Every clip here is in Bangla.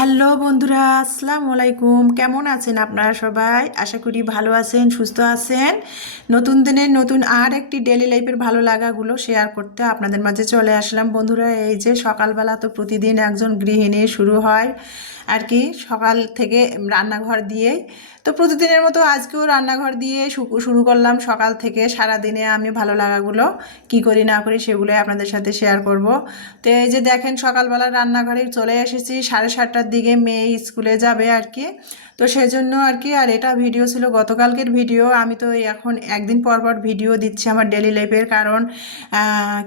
হ্যালো বন্ধুরা, আসসালামু আলাইকুম। কেমন আছেন আপনারা সবাই? আশা করি ভালো আছেন, সুস্থ আছেন। নতুন দিনে নতুন আর একটি ডেলি লাইফের ভালো লাগাগুলো শেয়ার করতে আপনাদের মাঝে চলে আসলাম। বন্ধুরা, এই যে সকালবেলা তো প্রতিদিন একজন গৃহিণী শুরু হয়। আর কি, সকাল থেকে রান্নাঘর দিয়েই। তো প্রতিদিনের মতো আজকেও রান্নাঘর দিয়ে শুরু করলাম সকাল থেকে। সারা দিনে আমি ভালো লাগাগুলো, কি করি না করি সেগুলোই আপনাদের সাথে শেয়ার করব। তো এই যে দেখেন সকালবেলা রান্নাঘরে চলে এসেছি, সাড়ে সাতটার দিকে মেয়ে স্কুলে যাবে আর কি। তো সেজন্য আর কি, আর এটা ভিডিও ছিল গতকালকের ভিডিও আমি তো এখন একদিন পর পর ভিডিও দিচ্ছি আমার ডেলি লাইফের কারণ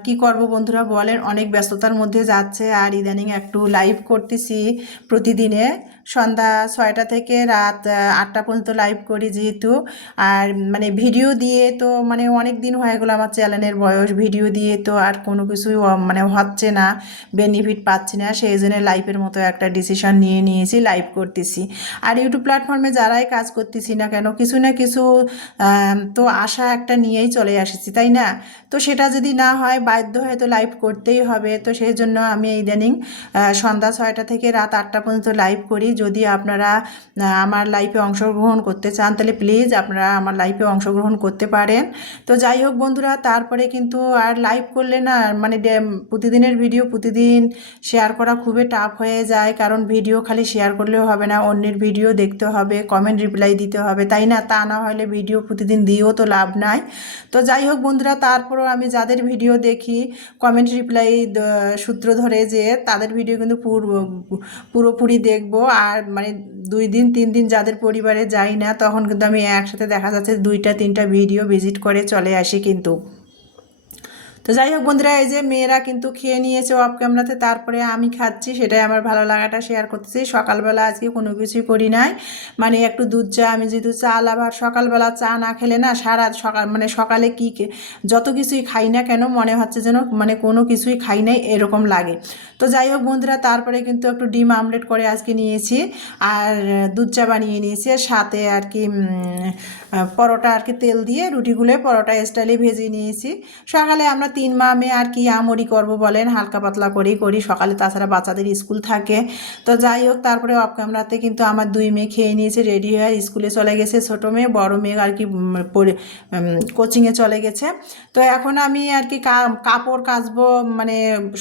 কি করব বন্ধুরা বলেন, অনেক ব্যস্ততার মধ্যে যাচ্ছে, আর ইদানিং একটু লাইভ করতেছি প্রতিদিনে, সন্ধ্যা ছয়টা থেকে রাত আটটা পর্যন্ত লাইভ করি যেহেতু, আর মানে ভিডিও দিয়ে তো মানে অনেক দিন হয়ে গেলো আমার চ্যানেলের বয়স ভিডিও দিয়ে তো আর কোনো কিছুই মানে হচ্ছে না বেনিফিট পাচ্ছি না, সেই জন্য লাইফের মতো একটা ডিসিশন নিয়ে নিয়েছি লাইভ করতেছি। আর ইউটিউব প্ল্যাটফর্মে যারাই কাজ করতেছি না কেন, কিছু না কিছু তো আশা একটা নিয়েই চলে আসছি, তাই না? তো সেটা যদি না হয়, বাধ্য হয়ে তো লাইভ করতেই হবে। তো সেই জন্য আমি ইদানিং সন্ধ্যা ছয়টা থেকে রাত আটটা পর্যন্ত লাইভ করি। যদি আপনারা আমার লাইফে অংশগ্রহণ করতে চান, তাহলে প্লিজ আপনারা আমার লাইফে অংশগ্রহণ করতে পারেন। তো যাই হোক বন্ধুরা, তারপরে কিন্তু আর লাইভ করলে না মানে প্রতিদিনের ভিডিও প্রতিদিন শেয়ার করা খুবই টাফ হয়ে যায়। কারণ ভিডিও খালি শেয়ার করলেও হবে না, অন্যের ভিডিও দেখতে হবে কমেন্ট রিপ্লাই দিতে হবে। তাই না? তা না হলে ভিডিও প্রতিদিন দিয়েও তো লাভ নাই। তো যাই হোক বন্ধুরা, তারপরেও আমি যাদের ভিডিও দেখি কমেন্ট রিপ্লাই সূত্র ধরে যে তাদের ভিডিও কিন্তু পুরো, পুরোপুরি দেখব। আর মানে দুই দিন, তিন দিন যাদের পরিবারে যাই না, তখন কিন্তু আমি একসাথে দেখা যাচ্ছে দুইটা, তিনটা ভিডিও ভিজিট করে চলে আসি কিন্তু। তো যাই হোক বন্ধুরা, এই যে মেয়েরা কিন্তু খেয়ে নিয়েছে অফ ক্যামেরাতে, তারপরে আমি খাচ্ছি, সেটাই আমার ভালো লাগাটা শেয়ার করতেছি। সকালবেলা আজকে কোনো কিছুই করি নাই। মানে একটু দুধ চা, আমি যেহেতু চাল আবার সকালবেলা চা না খেলে না সারা সকাল মানে সকালে কি যত কিছুই খাই না কেন মনে হচ্ছে যেন মানে কোনো কিছুই খাই নাই, এরকম লাগে। তো যাই হোক বন্ধুরা, তারপরে কিন্তু একটু ডিম আমলেট করে আজকে নিয়েছি, আর দুধ চা বানিয়ে নিয়েছি সাথে আর কি পরোটা আর কি তেল দিয়ে রুটিগুলো পরোটা স্টাইলে ভেজে নিয়েছি। সকালে আমরা তিন মা মেয়ে আর কি আমরি করব বলেন, হালকা পাতলা করেই করি। সকালে তাছাড়া বাচ্চাদের স্কুল থাকে। তো যাই হোক, তারপরে অফ ক্যামেরাতে কিন্তু আমার দুই মেয়ে খেয়ে নিয়েছে, রেডি হয়ে স্কুলে চলে গেছে। ছোটো মেয়ে, বড় মেয়ে আর কি কোচিংয়ে চলে গেছে। তো এখন আমি আর কি কাপড় কাচবো মানে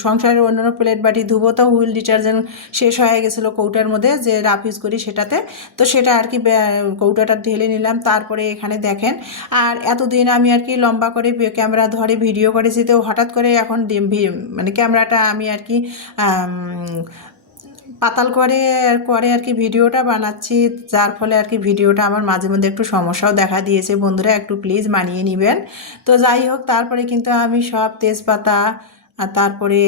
সংসারের অন্যান্য প্লেট বাটি ধুবো। তো হুইল ডিটারজেন্ট শেষ হয়ে গেছিল কৌটার মধ্যে, যে রাফ ইউজ করি সেটাতে। তো সেটা আর কি কৌটাটা ঢেলে নিলাম। তারপরে এখানে দেখেন, আর এতদিন আমি আর কি লম্বা করে ক্যামেরা ধরে ভিডিও করেছি তো হঠাৎ করে এখন মানে ক্যামেরাটা আমি আর কি পাতাল করে করে আর কি ভিডিওটা বানাচ্ছি, যার ফলে আর কি ভিডিওটা আমার মাঝে মধ্যে একটু সমস্যাও দেখা দিয়েছে। বন্ধুরা একটু প্লিজ মানিয়ে নেবেন। তো যাই হোক, তারপরে কিন্তু আমি সব তেজপাতা আর তারপরে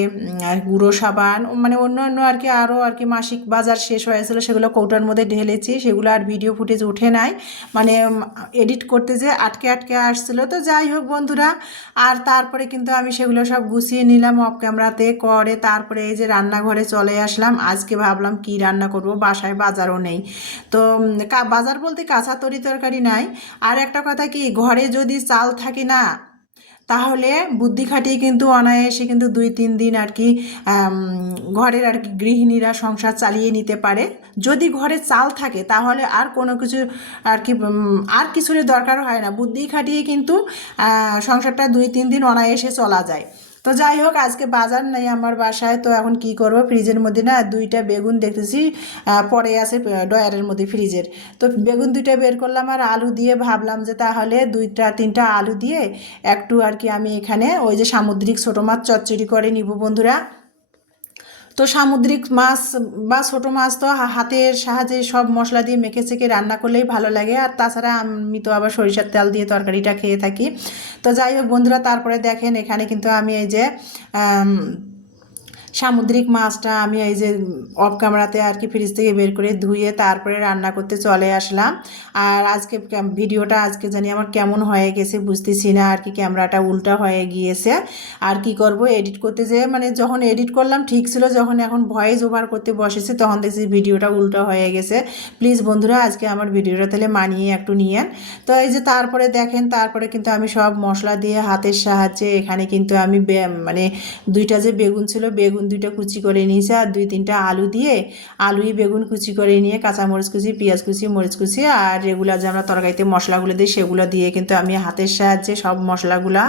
গুঁড়ো সাবান মানে অন্য অন্য আর কি আরও আর কি মাসিক বাজার শেষ হয়েছিল সেগুলো কৌটার মধ্যে ঢেলেছি, সেগুলো আর ভিডিও ফুটেজ উঠে নাই। মানে এডিট করতে যে আটকে আটকে আসছিল। তো যাই হোক বন্ধুরা, আর তারপরে কিন্তু আমি সেগুলো সব গুছিয়ে নিলাম অফ ক্যামেরাতে করে তারপরে এই যে রান্নাঘরে চলে আসলাম। আজকে ভাবলাম কি রান্না করব, বাসায় বাজারও নেই। তো বাজার বলতে কাঁচা তরি তরকারি নাই। আর একটা কথা কি, ঘরে যদি চাল থাকে না তাহলে বুদ্ধি খাটিয়ে কিন্তু অনায়াসে কিন্তু দুই, তিন দিন আর কি ঘরের আর কি গৃহিণীরা সংসার চালিয়ে নিতে পারে। যদি ঘরে চাল থাকে, তাহলে আর কোনো কিছু আর কি আর কিছুর দরকার হয় না। বুদ্ধি খাটিয়ে কিন্তু সংসারটা দুই, তিন দিন অনায়াসে চলা যায়। তো যাই হোক, আজকে বাজার নেই আমার বাসায়, তো এখন কি করব? ফ্রিজের মধ্যে না দুইটা বেগুন দেখতেছি পরে আছে ডয়ারের মধ্যে ফ্রিজের। তো বেগুন দুইটা বের করলাম আর আলু দিয়ে ভাবলাম যে তাহলে দুইটা, তিনটা আলু দিয়ে একটু আর কি আমি এখানে ওই যে সামুদ্রিক ছোটো মাছ চচ্চড়ি করে নিব বন্ধুরা। তো সামুদ্রিক মাছ বা ছোটো মাছ তো হাতের সাহায্যে সব মশলা দিয়ে মেখে চেখে রান্না করলেই ভালো লাগে। আর তাছাড়া আমি তো আবার সরিষার তেল দিয়ে তরকারিটা খেয়ে থাকি। তো যাই হোক বন্ধুরা, তারপরে দেখেন এখানে কিন্তু আমি এই যে সামুদ্রিক মাছটা আমি এই যে অফ ক্যামেরাতে আর কি ফ্রিজ থেকে বের করে ধুয়ে তারপরে রান্না করতে চলে আসলাম। আর আজকে ভিডিওটা আজকে জানি আমার কেমন হয়ে গেছে বুঝতেছি না, আর কি ক্যামেরাটা উল্টা হয়ে গিয়েছে। আর কি করব এডিট করতে যে মানে যখন এডিট করলাম ঠিক ছিল, যখন এখন ভয়েস ওভার করতে বসেছে, তখন দেখছি ভিডিওটা উল্টো হয়ে গেছে। প্লিজ বন্ধুরা, আজকে আমার ভিডিওটা তাহলে মানিয়ে একটু নিয়েন। তো এই যে তারপরে দেখেন, তারপরে কিন্তু আমি সব মশলা দিয়ে হাতের সাহায্যে এখানে কিন্তু আমি মানে দুইটা যে বেগুন ছিল, বেগুন বেগুন দুইটা কুচি করে নিয়েছি আর দুই তিনটা আলু দিয়ে আলুই বেগুন কুচি করে নিয়ে কাঁচামরিচ কুচি, পেঁয়াজ কুচি, মরিচ কুচি আর রেগুলার যে আমরা তরকারিতে মশলাগুলো দিই সেগুলো দিয়ে কিন্তু আমি হাতের সাহায্যে সব মশলাগুলা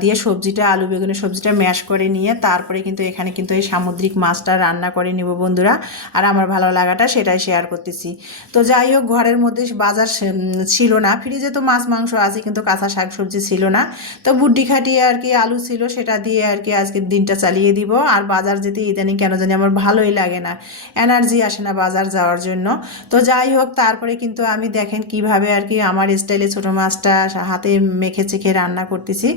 দিয়ে সবজিটা, আলু বেগুনের সবজিটা ম্যাশ করে নিয়ে তারপরে কিন্তু এখানে কিন্তু এই সামুদ্রিক মাছটা রান্না করে নিব বন্ধুরা। আর আমার ভালো লাগাটা সেটাই শেয়ার করতেছি। তো যাই হোক, ঘরের মধ্যে বাজার ছিল না। ফ্রিজে তো মাছ, মাংস আছে কিন্তু কাঁচা শাক সবজি ছিল না। তো বুড্ডি খাটিয়ে আর কি আলু ছিল সেটা দিয়ে আর কি আজকের দিনটা চালিয়ে দিব। আর বাজার যেতে ইদানিং কেন জানি আমার ভালোই লাগে না। এনার্জি আসে না বাজার যাওয়ার জন্য। তো যাই হোক, তারপরে কিন্তু আমি দেখেন কীভাবে আর কি আমার স্টাইলে ছোটো মাছটা হাতে মেখে চেখে রান্না করতেছি।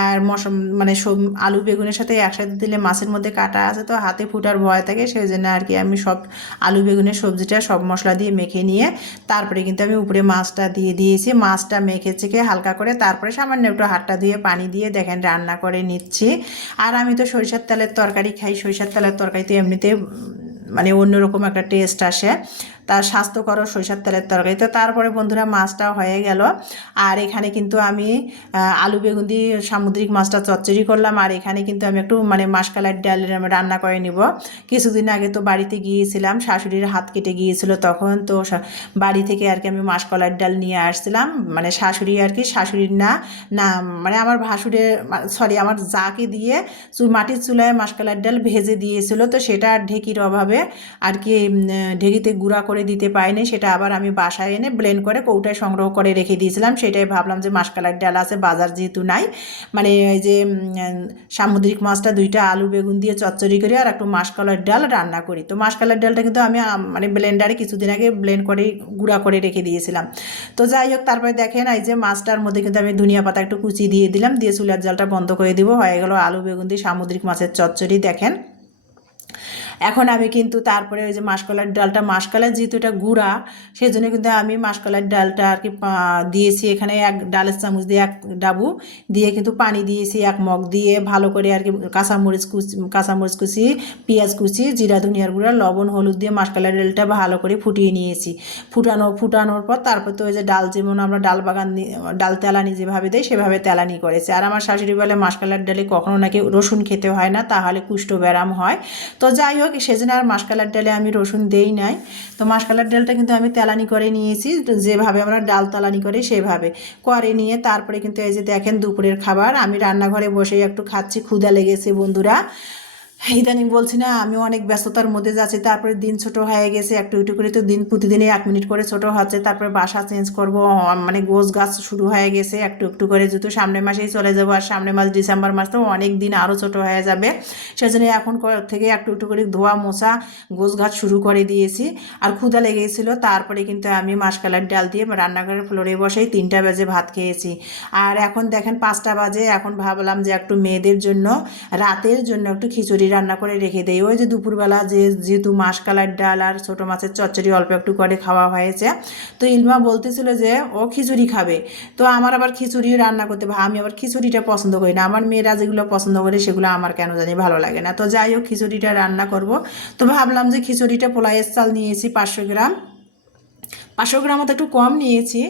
আর মশ মানে সব আলু বেগুনের সাথে একসাথে দিলে মাছের মধ্যে কাটা আছে তো হাতে ফুটার ভয় থাকে সেই জন্য আর কি আমি সব আলু বেগুনের সবজিটা সব মশলা দিয়ে মেখে নিয়ে তারপরে কিন্তু আমি উপরে মাছটা দিয়ে দিয়েছি। মাছটা মেখে চেখে হালকা করে তারপরে সামান্য একটু হাতটা ধুয়ে পানি দিয়ে দেখেন রান্না করে নিচ্ছি। আর আমি তো সরিষার তেলের তরকারি খাই সরিষার তেলের তরকারিতে এমনিতে মানে অন্যরকম একটা টেস্ট আসে। তার স্বাস্থ্যকর সরিষার তেলের তরকারি। তো তারপরে বন্ধুরা মাছটা হয়ে গেল। আর এখানে কিন্তু আমি আলু, বেগুন দিয়ে সামুদ্রিক মাছটা চচ্চড়ি করলাম। আর এখানে কিন্তু আমি একটু মানে মাসকালার ডাল রান্না করে নিব। কিছুদিন আগে তো বাড়িতে গিয়েছিলাম, শাশুড়ির হাত কেটে গিয়েছিল তখন। তো বাড়ি থেকে আর কি আমি মাসকলার ডাল নিয়ে আসছিলাম। মানে শাশুড়ি আর কি, শাশুড়ির না না মানে আমার ভাসুরের সরি আমার জাকে দিয়ে মাটির চুলায় মাসকলার ডাল ভেজে দিয়েছিল। তো সেটা ঢেকির অভাবে আর কি ঢেকিতে গুঁড়া করে দিতে পারিনি, সেটা আবার আমি বাসায় এনে ব্লেন্ড করে কৌটায় সংগ্রহ করে রেখে দিয়েছিলাম। সেটাই ভাবলাম যে মাসকালার ডাল আছে, বাজার যেহেতু নাই মানে এই যে সামুদ্রিক মাছটা দুইটা আলু, বেগুন দিয়ে চচ্চড়ি করি আর একটু মাসকালার ডাল রান্না করি। তো মাসকালার ডালটা কিন্তু আমি মানে ব্লেন্ডারে কিছুদিন আগে ব্লেন্ড করে, গুঁড়া করে রেখে দিয়েছিলাম। তো যাই হোক, তারপরে দেখেন এই যে মাছটার মধ্যে কিন্তু আমি ধনিয়া পাতা একটু কুচি দিয়ে দিলাম, দিয়ে চুলার জলটা বন্ধ করে দিব। হয়ে গেল আলু, বেগুন দিয়ে সামুদ্রিক মাছের চচ্চড়ি, দেখেন। এখন আমি কিন্তু তারপরে ওই যে মাসকলার ডালটা, মাসকলার যেহেতু এটা গুঁড়া সেই জন্য কিন্তু আমি মাসকলার ডালটা আর কি দিয়েছি এখানে এক ডালের চামচ দিয়ে এক ডাবু, দিয়ে কিন্তু পানি দিয়েছি, এক মগ দিয়ে ভালো করে আর কি কাঁচামরিচ কুচি কাঁচামরিচ কুচি, পেঁয়াজ কুচি, জিরা, ধনিয়ার গুঁড়া, লবণ, হলুদ দিয়ে মাসকলার ডালটা ভালো করে ফুটিয়ে নিয়েছি। ফুটানো, ফুটানোর পর তারপর তো ওই যে ডাল যেমন আমরা ডাল বাগান ডাল তেলানি যেভাবে দেয় সেভাবে তেলানি করেছে। আর আমার শাশুড়ি বলে মাসকালার ডালে কখনো নাকি রসুন খেতে হয় না, তাহলে কুষ্ঠ ব্যারাম হয়। তো যাই হোক সেজন্য আর মাসকালার ডালে আমি রসুন দেই নাই। তো মাসকালার ডালটা কিন্তু আমি তেলানি করে নিয়েছি, যেভাবে আমরা ডাল তালানি করি সেভাবে। করে নিয়ে তারপরে কিন্তু এই যে দেখেন দুপুরের খাবার, আমি রান্নাঘরে বসেই একটু খাচ্ছি ক্ষুদা লেগেছে বন্ধুরা। ইদানিং বলছি না আমি অনেক ব্যস্ততার মধ্যে যাচ্ছি, তারপরে দিন ছোট হয়ে গেছে, একটু একটু করে তো দিন প্রতিদিনে এক মিনিট করে ছোট হচ্ছে, তারপরে বাসা চেঞ্জ করব মানে গোছ গাছ শুরু হয়ে গেছে, একটু একটু করে যেহেতু সামনের মাসেই চলে যাব, আর সামনের মাস ডিসেম্বর মাস তো অনেক দিন আরও ছোট হয়ে যাবে, সেজন্য এখন থেকে একটু একটু করে ধোয়া মোছা, গোছ গাছ শুরু করে দিয়েছি, আর ক্ষুদা লেগেছিল, তারপরে কিন্তু আমি মাসকালার ডাল দিয়ে রান্নাঘরের ফ্লোরে বসেই তিনটা বাজে ভাত খেয়েছি, আর এখন দেখেন পাঁচটা বাজে, এখন ভাবলাম যে একটু মেয়েদের জন্য, রাতের জন্য একটু খিচুড়ি রান্না করে রেখে দেই। ওই যে দুপুরবেলা যে যেহেতু মাসকালার ডাল আর ছোটো মাছের চচ্চড়ি অল্প একটু করে খাওয়া হয়েছে, তো ইলমা বলতেছিল যে ও খিচুড়ি খাবে। তো আমার আবার খিচুড়ি রান্না করতে আমি আবার খিচুড়িটা পছন্দ করি না। আমার মেয়েরা যেগুলো পছন্দ করে সেগুলো আমার কেন জানি ভালো লাগে না। তো যাই হোক, খিচুড়িটা রান্না করব। তো ভাবলাম যে খিচুড়িটা পোলাইয়ের চাল নিয়েছি পাঁচশো গ্রাম। পাঁচশো গ্রাম মতো একটু কম নিয়েছি।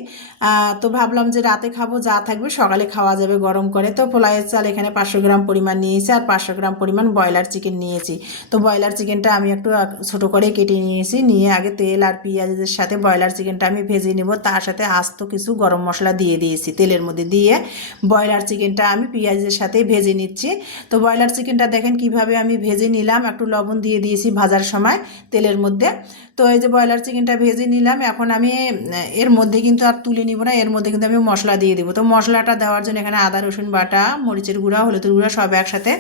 তো ভাবলাম যে রাতে খাব, যা থাকবে সকালে খাওয়া যাবে গরম করে। তো পোলাইয়ের চাল এখানে পাঁচশো গ্রাম পরিমাণ নিয়েছি আর পাঁচশো গ্রাম পরিমাণ ব্রয়লার চিকেন নিয়েছি। তো ব্রয়লার চিকেনটা আমি একটু ছোটো করে কেটে নিয়েছি। নিয়ে আগে তেল আর পেঁয়াজের সাথে ব্রয়লার চিকেনটা আমি ভেজে নেব। তার সাথে আস্ত কিছু গরম মশলা দিয়ে দিয়েছি তেলের মধ্যে দিয়ে। ব্রয়লার চিকেনটা আমি পেঁয়াজের সাথে ভেজে নিচ্ছি। তো ব্রয়লার চিকেনটা দেখেন কীভাবে আমি ভেজে নিলাম। একটু লবণ দিয়ে দিয়েছি ভাজার সময় তেলের মধ্যে। তো এই যে ব্রয়লার চিকেনটা ভেজে নিলাম। এখন আমি এর মধ্যে কিন্তু আর তুলে নিব না, এর মধ্যে কিন্তু আমি মশলা দিয়ে দেবো। তো মশলাটা দেওয়ার জন্য এখানে আদা, রসুন বাটা, মরিচের গুঁড়া, হলুদের গুঁড়া সব একসাথে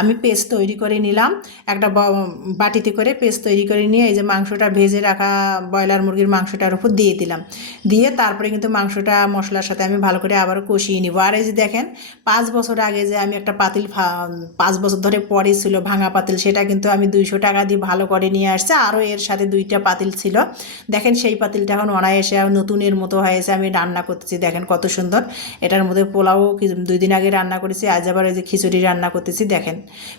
আমি পেস্ট তৈরি করে নিলাম। একটা বাটিতে করে পেস্ট তৈরি করে নিয়ে এই যে মাংসটা ভেজে রাখা ব্রয়লার মুরগির মাংসটার উপর দিয়ে দিলাম। দিয়ে তারপরে কিন্তু মাংসটা মশলার সাথে আমি ভালো করে আবার কষিয়ে নিব। আর এই যে দেখেন, পাঁচ বছর আগে যে আমি একটা পাতিল পাঁচ বছর ধরে পরে ছিল ভাঙা পাতিল, সেটা কিন্তু আমি দুইশো টাকা দিয়ে ভালো করে নিয়ে আসছে। আরও এর সাথে দুইটা পাতিল ছিল। দেখেন সেই পাতিলটা এখন অনায়াসে নতুনের মতো হয়েছে আমি রান্না করতেছি। দেখেন কত সুন্দর। এটার মধ্যে পোলাও দুই দিন আগে রান্না করেছি, আজ আবার এই যে খিচুড়ি রান্না করতেছি, দেখেন।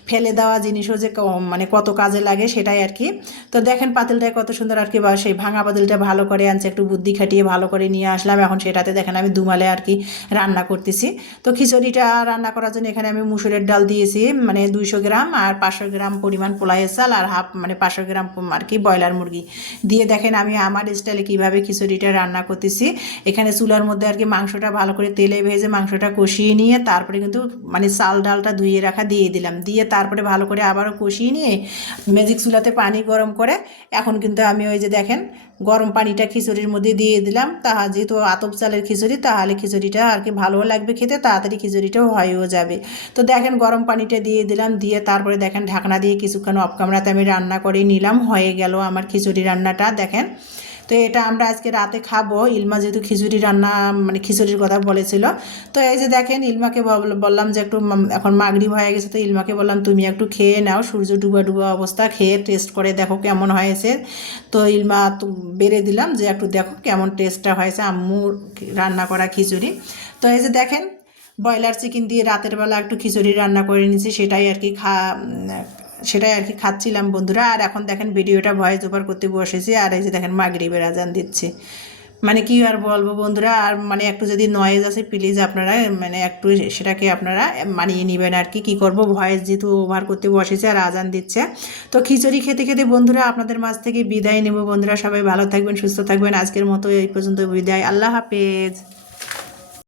ফেলে দেওয়া জিনিসও যে মানে কত কাজে লাগে সেটাই আর কি। তো দেখেন পাতিলটায় কত সুন্দর আর কি বা সেই ভাঙা পাতিলটা ভালো করে আনছে, একটু বুদ্ধি খাটিয়ে ভালো করে নিয়ে আসলাম। এখন সেটাতে দেখেন আমি দুমালে আর কি রান্না করতেছি। তো খিচুড়িটা রান্না করার জন্য এখানে আমি মুসুরের ডাল দিয়েছি মানে দুইশো গ্রাম আর পাঁচশো গ্রাম পরিমাণ পোলাইয়ের চাল আর হাফ মানে পাঁচশো গ্রাম আর কি ব্রয়লার মুরগি। দিয়ে দেখেন আমি আমার স্টাইলে কীভাবে খিচুড়িটা রান্না করতেছি। এখানে চুলার মধ্যে আর কি মাংসটা ভালো করে তেলে ভেজে মাংসটা কষিয়ে নিয়ে তারপরে কিন্তু মানে চাল ডালটা ধুয়ে রাখা দিয়ে দিলাম। দিয়ে তারপরে ভালো করে আবারও কষিয়ে নিয়ে ম্যাজিক চুলাতে পানি গরম করে এখন কিন্তু আমি ওই যে দেখেন গরম পানিটা খিচুড়ির মধ্যে দিয়ে দিলাম। তাহা যেহেতু আতপ চালের খিচুড়ি, তাহলে খিচুড়িটা আর কি ভালো লাগবে খেতে, তাড়াতাড়ি খিচুড়িটাও হয়েও যাবে। তো দেখেন গরম পানিটা দিয়ে দিলাম। দিয়ে তারপরে দেখেন ঢাকনা দিয়ে কিছুক্ষণ অফ ক্যামেরাতে আমি রান্না করে নিলাম। হয়ে গেল আমার খিচুড়ি রান্নাটা। দেখেন তো এটা আমরা আজকে রাতে খাব। ইলমা যেহেতু খিচুড়ি রান্না মানে খিচুড়ির কথা বলেছিল। তো এই যে দেখেন, ইলমাকে বল- বললাম যে একটু এখন মাগরিব হয়ে গেছে, তো ইলমাকে বললাম, তুমি একটু খেয়ে নাও, সূর্য ডুবা ডুবা অবস্থা, খেয়ে টেস্ট করে দেখো কেমন হয়েছে। তো ইলমা বেড়ে দিলাম যে একটু দেখো কেমন টেস্টটা হয়েছে আম্মুর রান্না করা খিচুড়ি। তো এই যে দেখেন, ব্রয়লার চিকেন দিয়ে রাতের বেলা একটু খিচুড়ি রান্না করে নিয়েছি, সেটাই আর কি খা সেটাই আর কি খাচ্ছিলাম বন্ধুরা। আর এখন দেখেন ভিডিওটা ভয়েস ওভার করতে বসেছি, আর এই যে দেখেন মাগরিবের আজান দিচ্ছে। মানে কি আর বলব বন্ধুরা, আর মানে একটু যদি নয়েজ আছে প্লিজ আপনারা মানে একটু সেটাকে আপনারা মানিয়ে নেবেন আর কি। কী করব? ভয়েস যেহেতু ওভার করতে বসেছে আর আজান দিচ্ছে। তো খিচুড়ি খেতে খেতে বন্ধুরা আপনাদের মাঝ থেকে বিদায় নেব বন্ধুরা। সবাই ভালো থাকবেন, সুস্থ থাকবেন। আজকের মতো এই পর্যন্ত বিদায়। আল্লাহ হাফেজ।